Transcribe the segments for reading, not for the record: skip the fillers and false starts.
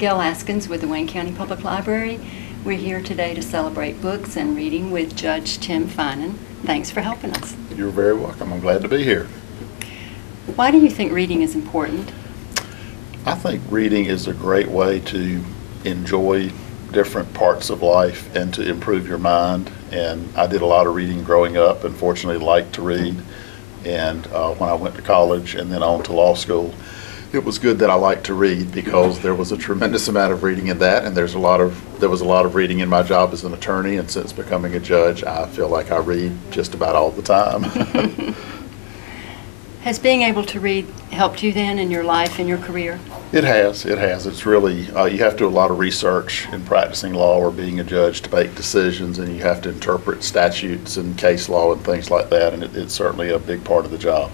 Gail Askins with the Wayne County Public Library. We're here today to celebrate books and reading with Judge Tim Finan. Thanks for helping us. You're very welcome. I'm glad to be here. Why do you think reading is important? I think reading is a great way to enjoy different parts of life and to improve your mind. And I did a lot of reading growing up and fortunately liked to read. And when I went to college and then on to law school, it was good that I liked to read because there was a tremendous amount of reading in that, and there was a lot of reading in my job as an attorney, and since becoming a judge, I feel like I read just about all the time. Has being able to read helped you then in your life and your career? It has. It's really, you have to do a lot of research in practicing law or being a judge to make decisions, and you have to interpret statutes and case law and things like that, and it's certainly a big part of the job.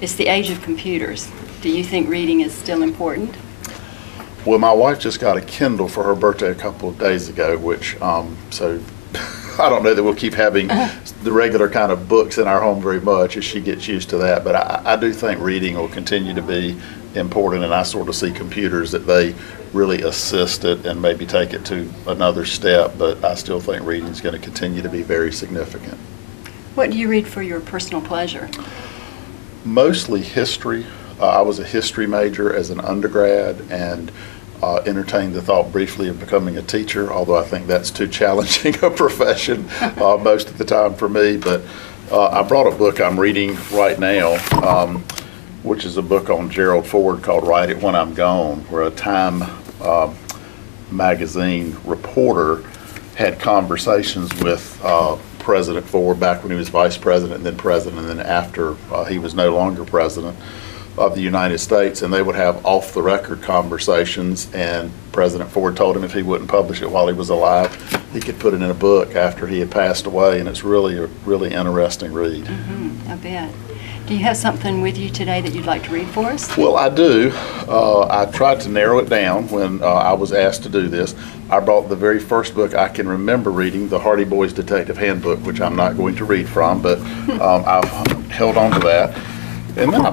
It's the age of computers. Do you think reading is still important? Well, my wife just got a Kindle for her birthday a couple of days ago, which, so I don't know that we'll keep having the regular kind of books in our home very much as she gets used to that, but I do think reading will continue to be important, and I sort of see computers that they really assist it and maybe take it to another step, but I still think reading is going to continue to be very significant. What do you read for your personal pleasure? Mostly history. I was a history major as an undergrad and entertained the thought briefly of becoming a teacher, although I think that's too challenging a profession most of the time for me. But I brought a book I'm reading right now, which is a book on Gerald Ford called Write It When I'm Gone, where a Time magazine reporter had conversations with President Ford back when he was vice president and then after he was no longer president of the United States, and they would have off-the-record conversations, and President Ford told him if he wouldn't publish it while he was alive, he could put it in a book after he had passed away, and it's really a really interesting read. I bet. Do you have something with you today that you'd like to read for us? Well, I do. I tried to narrow it down when I was asked to do this. I brought the very first book I can remember reading, the Hardy Boys Detective Handbook, which I'm not going to read from, but I've held on to that. And then I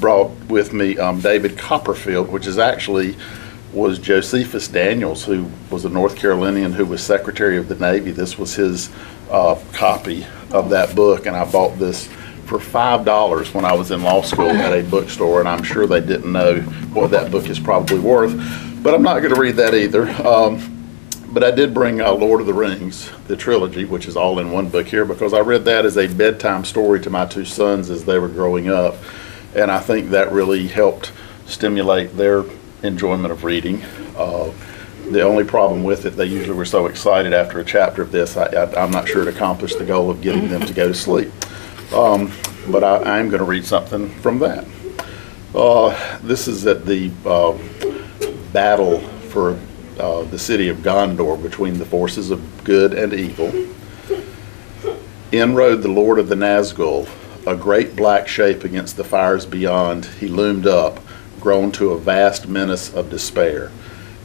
brought with me David Copperfield, which was Josephus Daniels, who was a North Carolinian who was Secretary of the Navy. This was his copy of that book, and I bought this for $5 when I was in law school at a bookstore, and I'm sure they didn't know what that book is probably worth, but I'm not going to read that either. But I did bring Lord of the Rings, the trilogy, which is all in one book here, because I read that as a bedtime story to my two sons as they were growing up, and I think that really helped stimulate their enjoyment of reading. The only problem with it, they usually were so excited after a chapter of this, I'm not sure it accomplished the goal of getting them to go to sleep. But I am going to read something from that. This is at the battle for the city of Gondor between the forces of good and evil. In rode the Lord of the Nazgul, a great black shape against the fires beyond. He loomed up, grown to a vast menace of despair.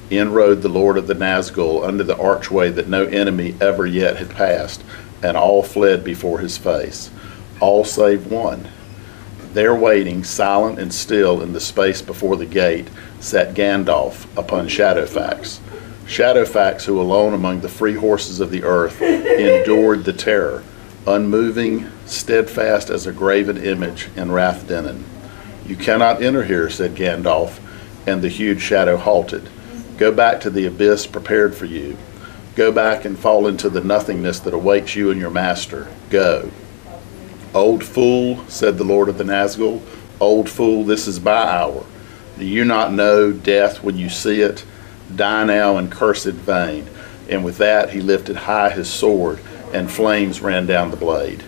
In rode the Lord of the Nazgul under the archway that no enemy ever yet had passed, and all fled before his face. All save one. There waiting, silent and still in the space before the gate, sat Gandalf upon Shadowfax. Shadowfax, who alone among the free horses of the earth endured the terror, unmoving, steadfast as a graven image in Rathdennen. You cannot enter here, said Gandalf, and the huge shadow halted. Go back to the abyss prepared for you. Go back and fall into the nothingness that awaits you and your master. Go. Old fool, said the Lord of the Nazgul, old fool, this is my hour. Do you not know death when you see it? Die now in cursed vain. And with that he lifted high his sword, and flames ran down the blade.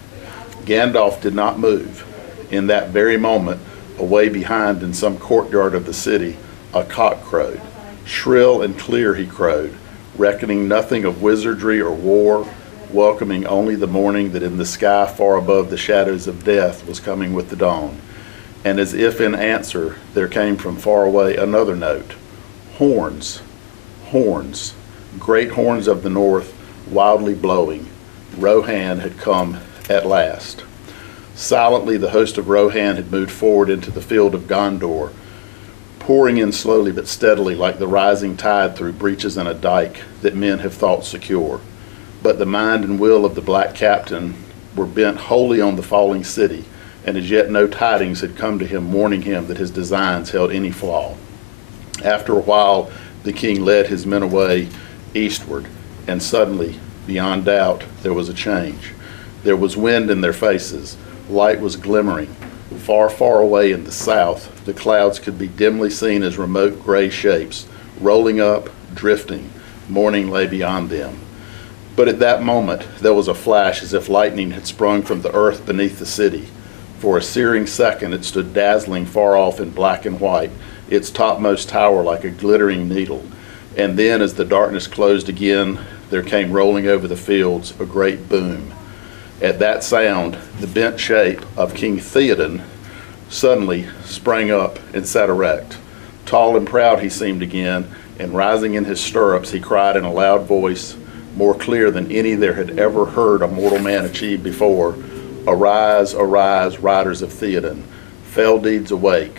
Gandalf did not move. In that very moment, away behind in some courtyard of the city, a cock crowed. Shrill and clear he crowed, reckoning nothing of wizardry or war, welcoming only the morning that in the sky far above the shadows of death was coming with the dawn. And as if in answer, there came from far away another note. Horns, horns, great horns of the north, wildly blowing. Rohan had come at last. Silently the host of Rohan had moved forward into the field of Gondor, pouring in slowly but steadily like the rising tide through breaches in a dike that men have thought secure. But the mind and will of the black captain were bent wholly on the falling city, and as yet no tidings had come to him warning him that his designs held any flaw. After a while, the king led his men away eastward, and suddenly, beyond doubt, there was a change. There was wind in their faces. Light was glimmering. Far, far away in the south, the clouds could be dimly seen as remote gray shapes, rolling up, drifting. Morning lay beyond them. But at that moment, there was a flash as if lightning had sprung from the earth beneath the city. For a searing second, it stood dazzling far off in black and white, its topmost tower like a glittering needle. And then, as the darkness closed again, there came rolling over the fields a great boom. At that sound, the bent shape of King Theoden suddenly sprang up and sat erect. Tall and proud he seemed again, and rising in his stirrups, he cried in a loud voice, more clear than any there had ever heard a mortal man achieve before, "Arise, arise, riders of Theoden. Fell deeds await.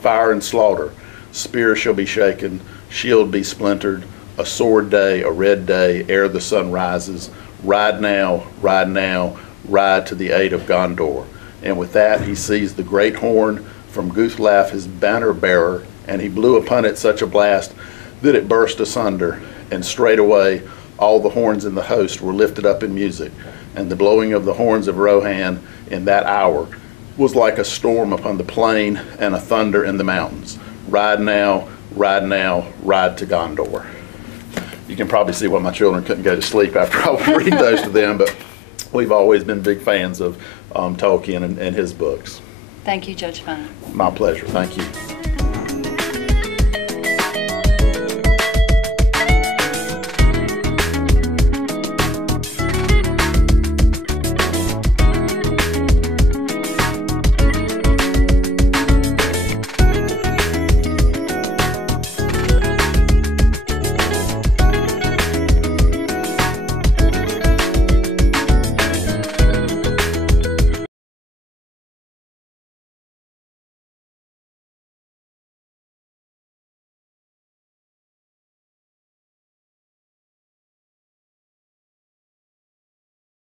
Fire and slaughter. Spear shall be shaken, shield be splintered, a sword day, a red day, ere the sun rises. Ride now, ride to the aid of Gondor." And with that he seized the great horn from Guthlaf, his banner bearer, and he blew upon it such a blast that it burst asunder, and straightway all the horns in the host were lifted up in music, and the blowing of the horns of Rohan in that hour was like a storm upon the plain and a thunder in the mountains. Ride now, ride to Gondor. You can probably see why my children couldn't go to sleep after I would read those to them, but we've always been big fans of Tolkien and his books. Thank you, Judge Finan. My pleasure. Thank you.